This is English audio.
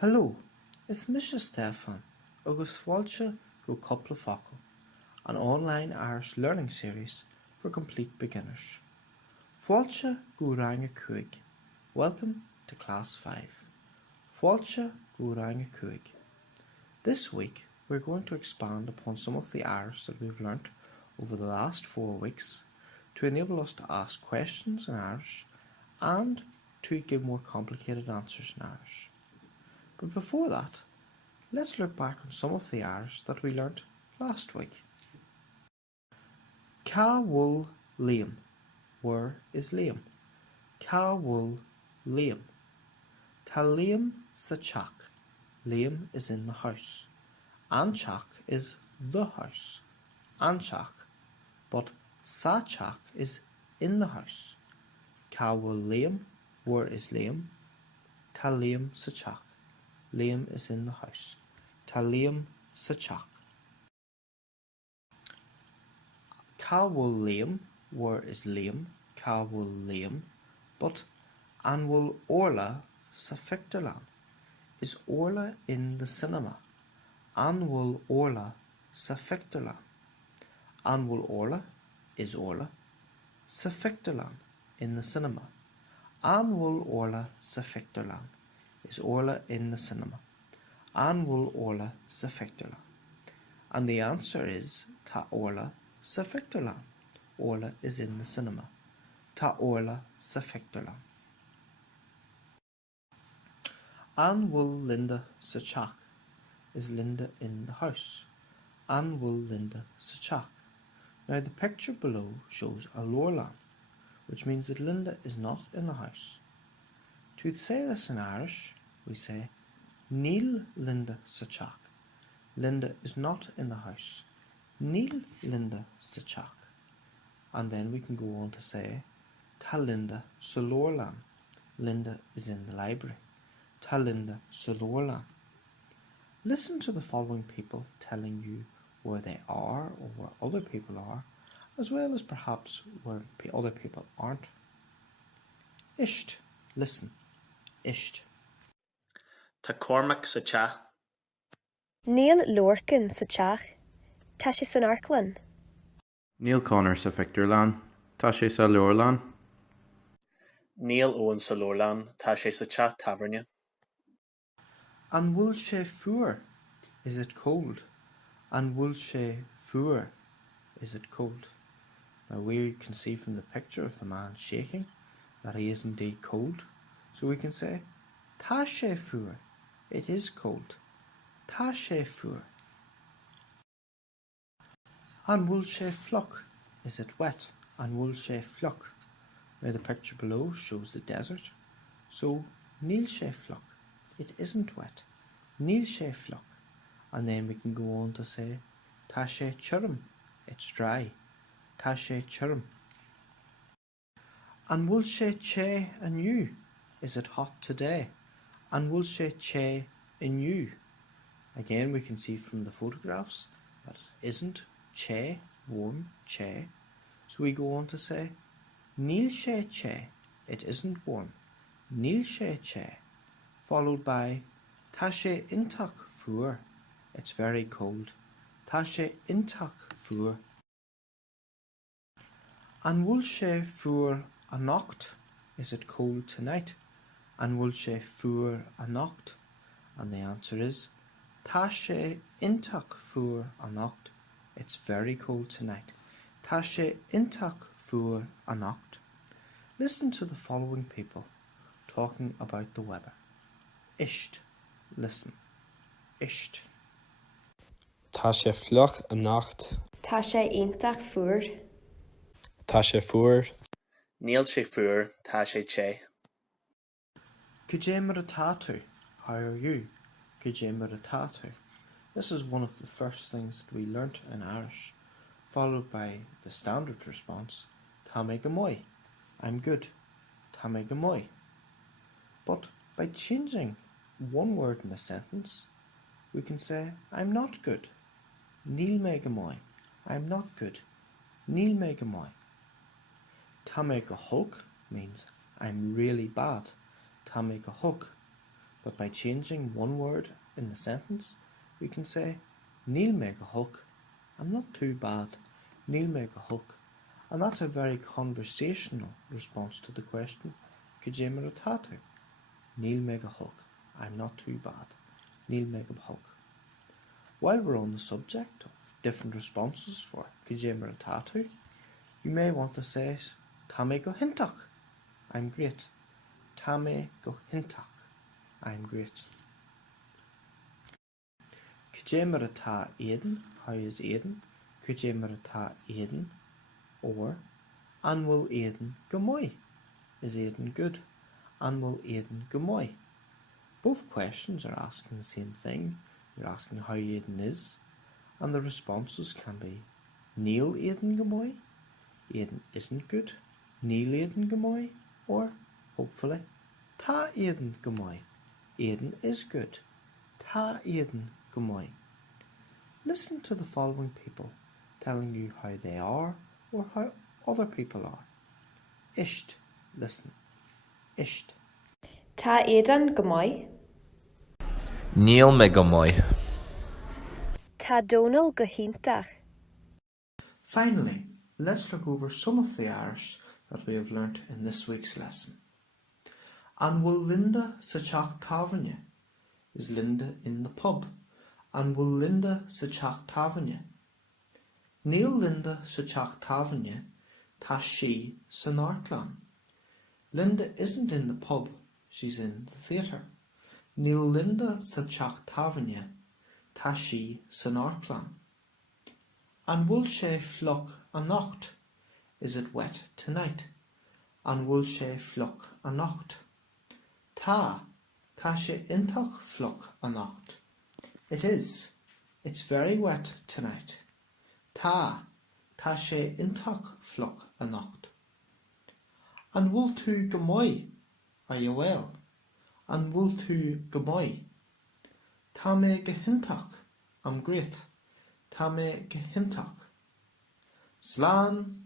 Hello, is Mrs. Stefan agus fáilte go Cúpla Focal, an online Irish learning series for complete beginners. Fáilte go rang cúig. Welcome to Class 5. Fáilte go rang cúig. This week we're going to expand upon some of the Irish that we've learnt over the last 4 weeks to enable us to ask questions in Irish and to give more complicated answers in Irish. But before that, let's look back on some of the Irish that we learnt last week. Ca wool Liam. Where is Liam? Ca wool Liam. Ta Liam sa chak. Liam is in the house. Anchak is the house. Anchak. But sa chak is in the house. Ca wool Liam. Where is Liam? Ta Liam sa chak. Liam is in the house. Ta Liam sa chak. Ca wool Liam. Where is Liam? Ca wool Liam. But an wool Orla sa fictorlan. Is Orla in the cinema? An wool Orla sa fictorlan. An wool Orla is Orla sa fictorlan in the cinema. An wool Orla sa fictorlan is Orla in the cinema. An wool Orla sa fictorlan. And the answer is Ta Orla sa fictorlan. Orla is in the cinema. Ta Orla sa fictorlan. An wool Linda sa chak. Is Linda in the house? An wool Linda sa chak. Now the picture below shows a lorlan, which means that Linda is not in the house. To say this in Irish, we say Níl Linda sa chak. Linda is not in the house. Níl Linda sa chak. And then we can go on to say Ta Linda sa lorlan. Linda is in the library. Ta Linda sa lorlan. Listen to the following people telling you where they are or where other people are, as well as perhaps where other people aren't. Isht. Listen. Isht. Tá Cormac sa cha. Níl Lorcan sa teach, tá sé san Arklan. Níl Connor sa fictorlan, tá sé sa leorlan. Níl Owen sa lorlan, tá sé sa cha taverne. An wool sé fuair. Is it cold? An wool sé fuair. Is it cold? Now we can see from the picture of the man shaking that he is indeed cold. So we can say Tá sé fuair. It is cold. Tá sé fuair. An wool sé flock. Is it wet? An wool sé flock. Now the picture below shows the desert. So níl sé flock. It isn't wet. Níl sé flock. And then we can go on to say Tá sé churm. It's dry. Tá sé churm. An wool sé che aniu. Is it hot today? An wool sé che aniu. Again, we can see from the photographs that it isn't che, warm, che. So we go on to say Níl sé che. It isn't warm. Níl sé che. Followed by Tá sé intach fuair. It's very cold. Tá sé intach fuair. An wool sé fuair a nocht. Is it cold tonight? An wool sé fuair a nocht. And the answer is Tá sé intach fuair a nocht. It's very cold tonight. Tá sé intach fuair a nocht. Listen to the following people talking about the weather. Isht. Listen. Isht. Tá sé fliuch a nacht. Tá sé iontach fuair. Tá sé fuair. Níl sé fuair, tá sé che. Cúig mar a tátu. How are you? Cúig mar a tátu. This is one of the first things that we learnt in Irish, followed by the standard response, Tá mé go moy. I'm good. Tá mé go moy. But by changing one word in a sentence, we can say, I'm not good. Níl mé go moy. I'm not good. Níl mé go moy. Tá mé go hulk means I'm really bad. Tá mé go hulk. but by changing one word in the sentence, we can say, Níl me go hulk, I'm not too bad. Níl me go hulk. And that's a very conversational response to the question, Cúig mar atá tú? Níl me go hulk, I'm not too bad. Níl me go hulk. While we're on the subject of different responses for Cúig mar atá tú, you may want to say, Tá me go hintach, I'm great. Tá me go hintach, I'm great. Cúig mar atá Aidan, how is Aidan? Cúig mar atá Aidan? Or, an bhfuil Aidan go moy? Is Aidan good? An bhfuil Aidan go moy? Both questions are asking the same thing. You're asking how Aidan is, and the responses can be Níl Aidan go moy? Aidan isn't good. Níl Aidan go moy? Or, hopefully, Tá Aidan go moy? Aidan is good. Tá Aidan go moy? Listen to the following people telling you how they are or how other people are. Isht, listen. Isht. Tá Aidan go moy? Níl me go moy. Tá Donal go hintach? Finally, let's look over some of the Irish that we have learnt in this week's lesson. An bhfuil Linda sa teach taifeanna? Is Linda in the pub? An bhfuil Linda sa teach taifeanna? Níl Linda sa teach taifeanna, tá she san ártleán. Linda isn't in the pub, she's in the theatre. Níl Linda sa teach taifeanna, tá she san ártleán. An bhfuil sé fliuch a nocht? Is it wet tonight? An bhfuil sé fliuch a nocht? Tá sé intach fliuch a nocht. It is. It's very wet tonight. Tá sé intach fliuch a nocht. An bhfuil tú go moy? Are you well? An bhfuil tú go moy? Tá me go hintach. I'm great. Tá me go hintach. Slán.